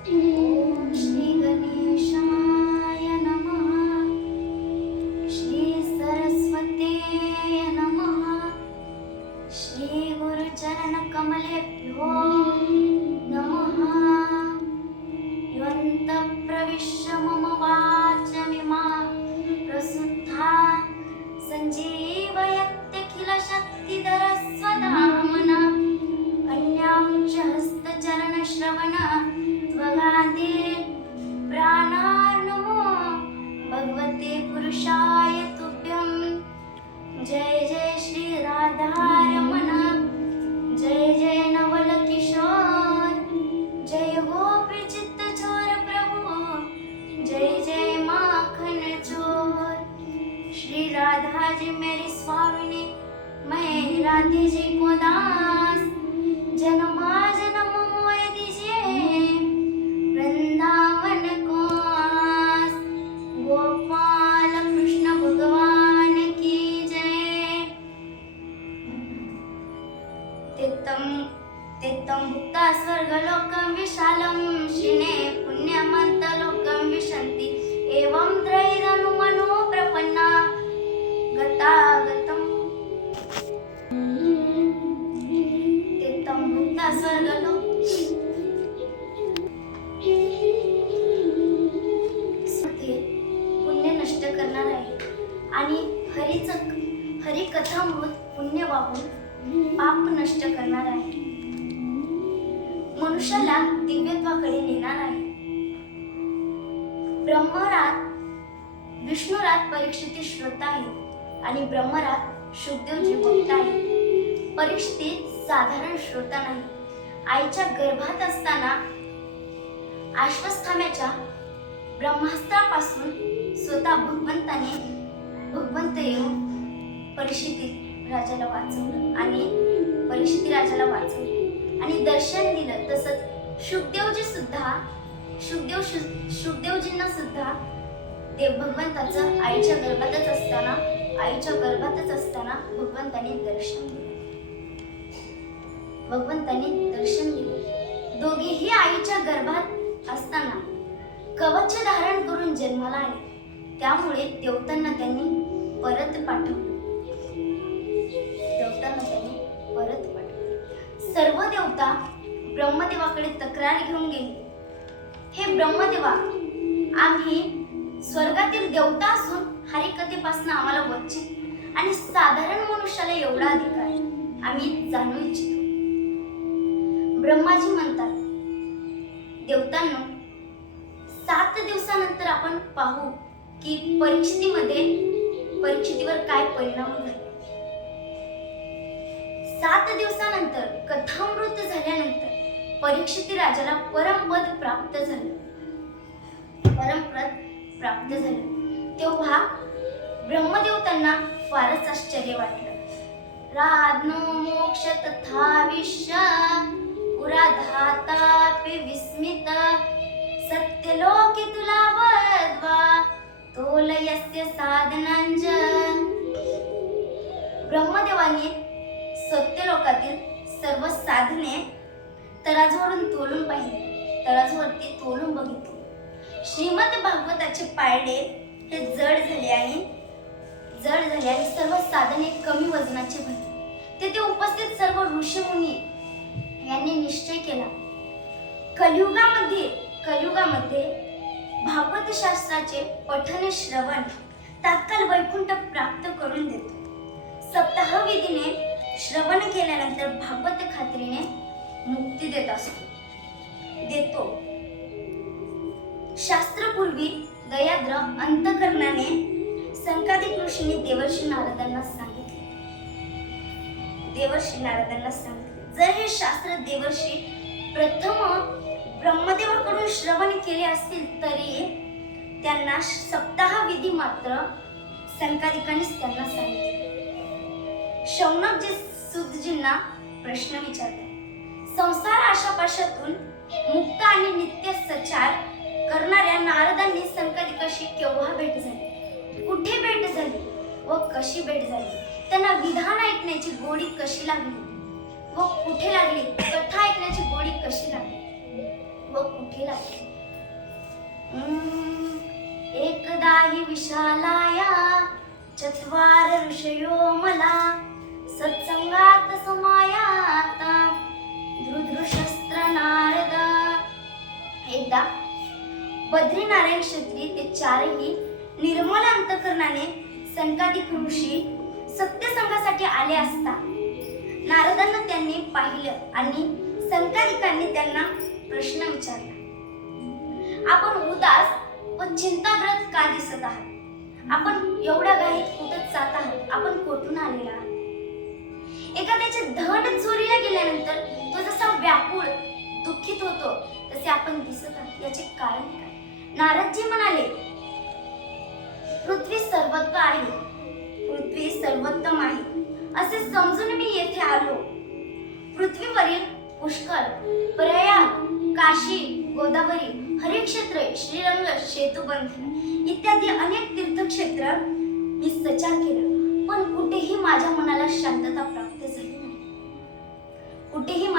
ॐ नमः। श्री नमः। श्री नमः। योऽन्तः प्रविश्य मम वाचमिमा। प्रसुद्धा सञ्जीवयत्यखिलशक्तिधरस्वधामना अन्यां च हस्तचरणश्रवण पुरुषाय तुभ्यं जय जय श्री राधारमण। जय जय नवल किशोर जय गोपी चित्त चोर प्रभु। जय जय माखन चोर श्री राधा जी मेरी स्वामिनी मैं राधे जी को दान। तित्तं तित्तं भुक्ता स्वर्गलोकं विशालं शिने पुण्यमन्तलोकं विशन्ति। एवं त्रैरनुमनो प्रपन्ना। गतागतम्। तेत्तं भुक्ता स्वर्गलो पुण्य नष्ट करणार आहे. आणि हरीच हरिकथामृत पुण्य वाहून पाप नष्ट करणार आहे. मनुष्याला दिव्यत्वाकडे नेणार आहे. ब्रह्मरात विष्णुरात परीक्षिती श्रोता आहे आणि ब्रह्मरात शुभदेवजी भक्त आहे परीक्षिती साधारण श्रोता नाही. आईच्या गर्भात असताना आश्वस्थाम्याच्या ब्रह्मास्त्रापासून स्वतः भगवंताने भगवंत येऊन परीक्षिती राजाला वाचवलं आणि परीक्षिती राजाला वाचवलं आणि दर्शन दिलं तसंच शुकदेवजी सुद्धा शुकदेव शु- सुद्धा देव भगवंताचं आईच्या गर्भातच असताना आईच्या गर्भातच असताना भगवंताने दर्शन दिलं. भगवंताने दर्शन दिलं. दोघेही आईच्या गर्भात असताना कवच धारण करून जन्माला आले. त्यामुळे देवतांना त्यांनी परत पाठवलं. सर्व देवता ब्रह्मदेवाकडे तक्रार घेऊन गेले. हे ब्रह्मदेवा आम्ही स्वर्गातील देवता असून हरिकथेपासून आम्हाला वंचित आणि साधारण मनुष्याला एवढा अधिकार आम्ही जाणू इच्छितो. ब्रह्माजी म्हणतात देवतांनो सात दिवसानंतर आपण पाहू की परिस्थितीमध्ये परिस्थितीवर काय परिणाम झाला सात दिवसानंतर कथामृत झाल्यानंतर परीक्षिती राजाला परमपद प्राप्त झालं. परमपद प्राप्त झालं. तेव्हा ब्रह्मदेव त्यांना फारच आश्चर्य वाटलं. राधनो मोक्ष तथा विश्व पुराधातापि विस्मित. सत्यलोके तुला वद्वा तोलयस्य साधनांज ब्रह्मदेवाने सत्यलोकातील सर्व साधने तराजूवरून तोलून पाहिले. तराजूवरती तोलून बघितले. श्रीमद भागवताचे पारडे हे जड झाले आणि जड झाले आणि सर्व साधने कमी वजनाचे बनले. तेथे उपस्थित सर्व ऋषीमुनी यांनी निश्चय केला. कलियुगामध्ये कलियुगामध्ये भागवत शास्त्राचे पठन श्रवण तात्काळ वैकुंठ प्राप्त करून देतो. सप्ताह विधीने श्रवण केल्यानंतर भागवत खात्रीने मुक्ती देत असतो. देतो. शास्त्रपूर्वी दयाद्र अंतकरणाने संकादिक ऋषीने देवर्षी नारदांना सांगितले. देवर्षी नारदांना सांगितले. जर हे शास्त्र देवर्षी प्रथम ब्रह्मदेवाकडून श्रवण केले असतील तरी त्यांना सप्ताह विधी मात्र संकादिकांनीच त्यांना सांगितले. शौनकजी सुतजींना प्रश्न विचारले. संसार आशापाशातून मुक्त आणि नित्य सचार करणाऱ्या नारदांनी संकादिकाशी केव्हा भेट झाली? कुठे भेट झाली व कशी भेट झाली? त्यांना विधान ऐकण्याची गोडी कशी लागली? व कुठे लागली? कथा ऐकण्याची गोडी कशी लागली? व कुठे लागली? एकदाही एकदा विशालाया चत्वार ऋषयो मला सत्संगात समायात धृधृशस्त्र नारद एकदा बद्री नारायण क्षत्री ते चारही निर्मल अंतकरणाने संकादिक ऋषी सत्यसंघासाठी आले असता नारदांना त्यांनी पाहिलं आणि संकादिकांनी त्यांना प्रश्न विचारला. आपण उदास व चिंताग्रस्त का दिसत आहात? आपण एवढ्या घाईत कुठंच जात आहात? आपण कुठून आलेला आहात? एखाद्याचे धन चोरीला गेल्यानंतर तो जसा व्याकुळ दुःखित होतो तसे आपण दिसत आहोत. याचे कारण काय? नारदजी म्हणाले पृथ्वी सर्वत्र आहे पृथ्वी सर्वोत्तम आहे. असे समजून मी येथे आलो. पृथ्वीवरील पुष्कर प्रयाग काशी गोदावरी हरिक्षेत्र श्रीरंग सेतुबंध इत्यादी अनेक तीर्थक्षेत्र मी सचार केलं. पण कुठेही माझ्या मनाला शांतता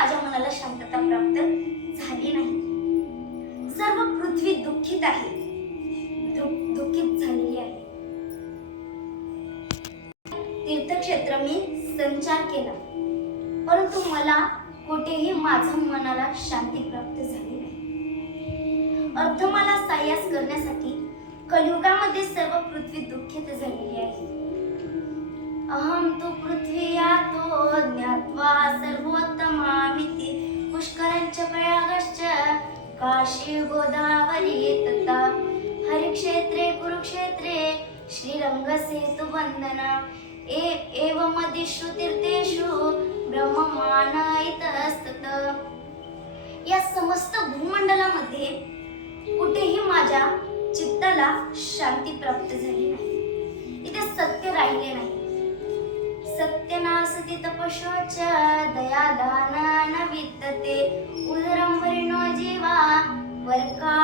माझ्या मनाला शांतता प्राप्त झाली नाही. सर्व पृथ्वी दुःखित आहे. दुःखित झालेली आहे. तीर्थक्षेत्र मी संचार केला. परंतु मला कुठेही माझ्या मनाला शांती प्राप्त झाली नाही. अर्थ मला सायास करण्यासाठी कलियुगामध्ये सर्व पृथ्वी दुःखित झालेली आहे. अहं तु पृथ्वीया तो ज्ञात्वा सर्वोत्तमामिति पुष्करञ्च प्रयागश्च काशी गोदावरी तथा हरिक्षेत्रे कुरुक्षेत्रे श्रीरङ्गसेतुवन्दना ए एवमदिषु तीर्थेषु ब्रह्ममानयितस्तत या समस्त भूमंडलामध्ये कुठेही माझ्या चित्ताला शांती प्राप्त झाली नाही. इथे सत्य राहिले नाही. सत्यनासति तपशोच दया दान विद्यते उदरं वरिणो जीवा वर्का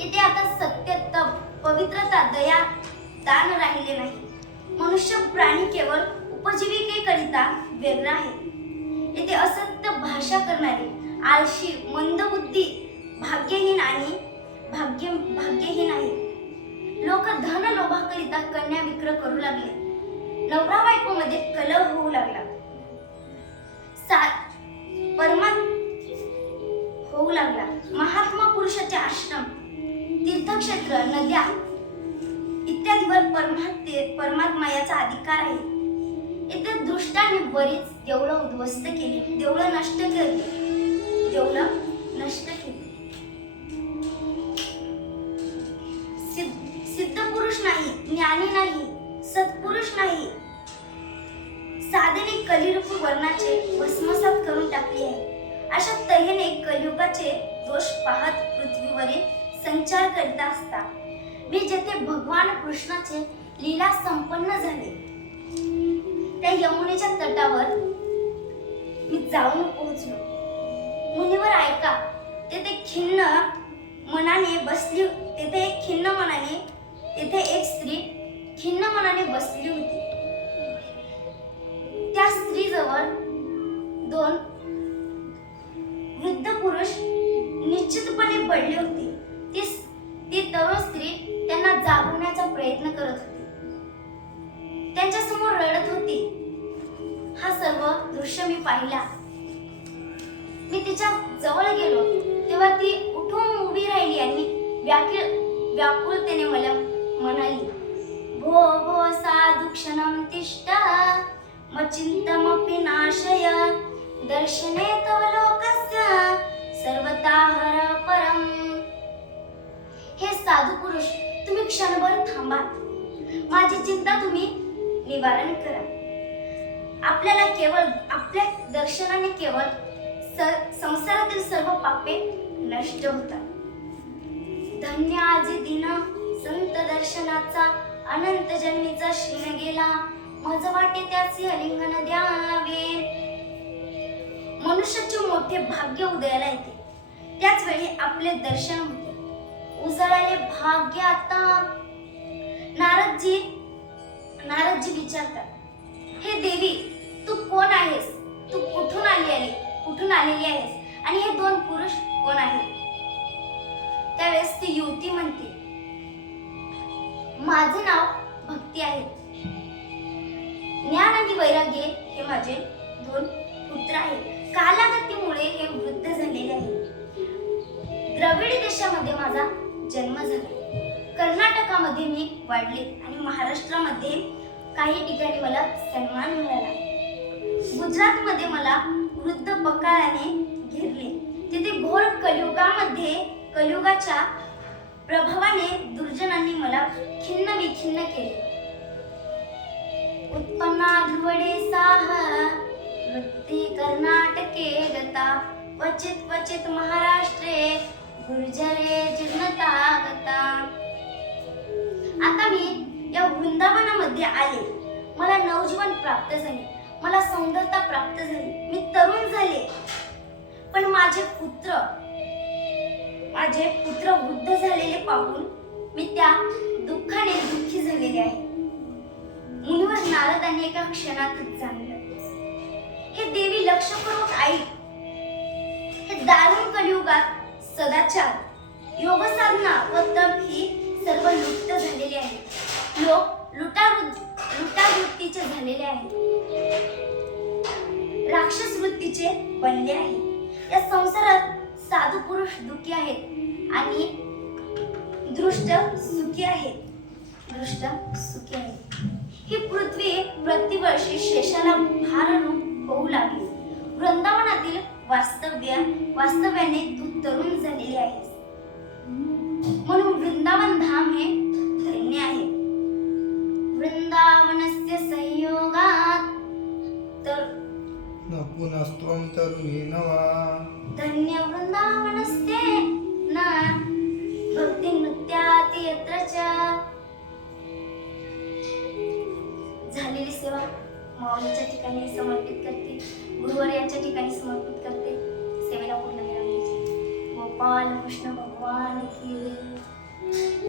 इथे आता सत्य तप पवित्रता दया दान राहिले नाही। मनुष्य प्राणी केवळ उपजीविकेकरिता वेगळा आहे। येथे असत्य भाषा करणारे आळशी मंदबुद्धी भाग्यहीन आणि भाग्य भाग्यहीन आहे। लोक धन लोभाकरिता कन्या विक्र करू लागले. नवरा बायको मध्ये कलह होऊ लागला. सात परमा होऊ लागला. महात्मा पुरुषाचे आश्रम तीर्थक्षेत्र नद्या इत्यादीवर परमात्मे परमात्मा याचा अधिकार आहे. इथे दृष्टाने बरीच देवळं उद्ध्वस्त केली. देवळं नष्ट केली. देवळं नष्ट केली. पुरुष नाही ज्ञानी नाही सत्पुरुष नाही. साधने कलिरूप वर्णाचे भस्मसात करून टाकली आहे. अशा तऱ्हेने कलियुगाचे दोष पाहत पृथ्वीवरील संचार करीत असता. मी जेथे भगवान कृष्णाचे लीला संपन्न झाले. त्या यमुनेच्या तटावर मी जाऊन पोहोचलो. मुनीवर ऐका तेथे खिन्न मनाने बसली तेथे एक खिन्न मनाने तेथे एक स्त्री खिन्न मनाने बसली होती. त्या स्त्रीजवळ दोन वृद्ध पुरुष निश्चितपणे पडले होते. ती ती तरुण स्त्री त्यांना जागवण्याचा प्रयत्न करत होती. त्यांच्यासमोर रडत होती. हा सर्व दृश्य मी पाहिला. मी तिच्या जवळ गेलो. तेव्हा ती उठून उभी राहिली आणि व्याकुल व्याकुळतेने मला म्हणाली भो भो साधु क्षणं तिष्ठ मचिन्तमपि नाशय। दर्शने तव लोकस्य सर्वता हर परम। हे साधू पुरुष तुम्ही क्षणभर थांबा. माझी चिंता तुम्ही निवारण करा. आपल्याला केवळ आपल्या दर्शनाने केवळ संसारातील सर्व पापे नष्ट होतात. धन्य आज दिन संत दर्शनाचा अनंत जन्मीचा क्षीण गेला. मज वाटे त्याचे अलिंगन द्यावे. मनुष्याचे मोठे भाग्य उदयाला येते. त्याच वेळी आपले दर्शन होते. उजळाले भाग्य आता. नारदजी नारदजी विचारतात हे देवी तू कोण आहेस? तू कुठून आली आली कुठून आलेली आहेस? आणि हे दोन पुरुष कोण आहेत? त्यावेळेस ती युवती म्हणते माझे नाव भक्ती आहे. ज्ञान आणि वैराग्य हे माझे दोन पुत्र आहेत. कालागतीमुळे हे वृद्ध झालेले आहे. द्रविड देशामध्ये माझा जन्म झाला. कर्नाटकामध्ये मी वाढले आणि महाराष्ट्रामध्ये काही ठिकाणी मला सन्मान मिळाला. गुजरातमध्ये मला वृद्ध बकाळाने घेरले. तिथे घोर कलियुगामध्ये कलियुगाच्या प्रभावाने दुर्जनांनी मला खिन्न विखिन्न केले. उत्पन्ना ध्रुवडे साह वृत्ती कर्नाटके गता क्वचित क्वचित महाराष्ट्रे गुर्जरे जीर्णता गता. आता मी या वृंदावनामध्ये आले. मला नवजीवन प्राप्त झाले. मला सौंदरता प्राप्त झाली. मी तरुण झाले. पण माझे पुत्र माझे पुत्र वृद्ध झालेले पाहून मी त्या दुःखाने दुःखी झालेले आहे. मुनीवर नारदाने एका क्षणातच जाणलं हे देवी लक्षपूर्वक आई हे दारुण कलियुगात सदाचार योग साधना व तप ही सर्व लुप्त झालेली आहे. लोक लुटावृ लुटावृत्तीचे झालेले आहेत. राक्षस वृत्तीचे बनले आहे. या संसारात साधू पुरुष दुःखी आहेत आणि दृष्ट सुखी आहेत. दृष्ट सुखी आहेत. ही पृथ्वी प्रतिवर्षी शेषाला भारण होऊ लागली. वृंदावनातील वास्तव्य वास्तव्याने तू तरुण झालेली आहेस. पुनस्त्वं तरुणी नवा। धन्य वृंदावनस्ते। न भक्ती नृत्यात यत्र च। झालेली सेवा माऊलीच्या ठिकाणी समर्पित करते गुरुवार गुरुवर्याच्या ठिकाणी समर्पित करते सेवेला पूर्ण विराम गोपाल कृष्ण भगवान की